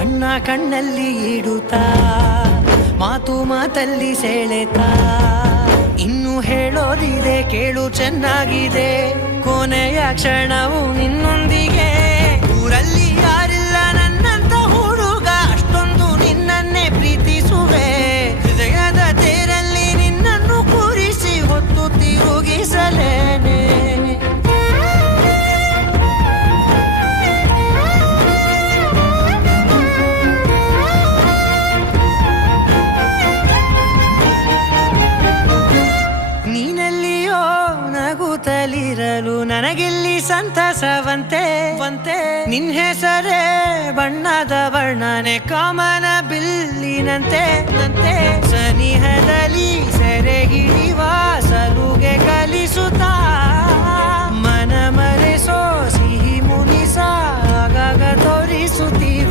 ಕಣ್ಣ ಕಣ್ಣಲ್ಲಿ ಇಡುತ್ತಾ ಮಾತು ಮಾತಲ್ಲಿ ಸೆಳೆತಾ ಇನ್ನು ಹೇಳೋದಿದೆ ಕೇಳು ಚೆನ್ನಾಗಿದೆ ಕೊನೆಯ ಕ್ಷಣವು ನಿನ್ನೊಂದಿಗೆ ಊರಲ್ಲಿ ಯಾರಿಲ್ಲ ನನ್ನಂತ ಹುಡುಗ ಅಷ್ಟೊಂದು ನಿನ್ನನ್ನೇ ಪ್ರೀತಿಸುವೆ ಹೃದಯದ ತೇರಲ್ಲಿ ನಿನ್ನನ್ನು ಕೂರಿಸಿ ಹೊತ್ತು ತಿರುಗಿಸಲೇನೆ ನೀನೆಲ್ಲಿಯೋ ನಗುತ್ತಲಿರಲು ನನಗಿಲ್ಲಿ ಸಂತಸವಂತೆ ನಿನ್ ಹೆಸರೇ ಬಣ್ಣದ ವರ್ಣನೆ ಕಾಮನ ಬಿಲ್ಲಿನಂತೆ ಸನಿಹದಲ್ಲಿ ಸೆರೆಗಿಳಿವ ಸಲುಗೆ ಕಲಿಸುತ್ತಾ ಮನ ಮರೆಸೋ ಸಿಹಿ ಮುನಿಸ ಆಗಾಗ ತೋರಿಸುತ್ತೀವಿ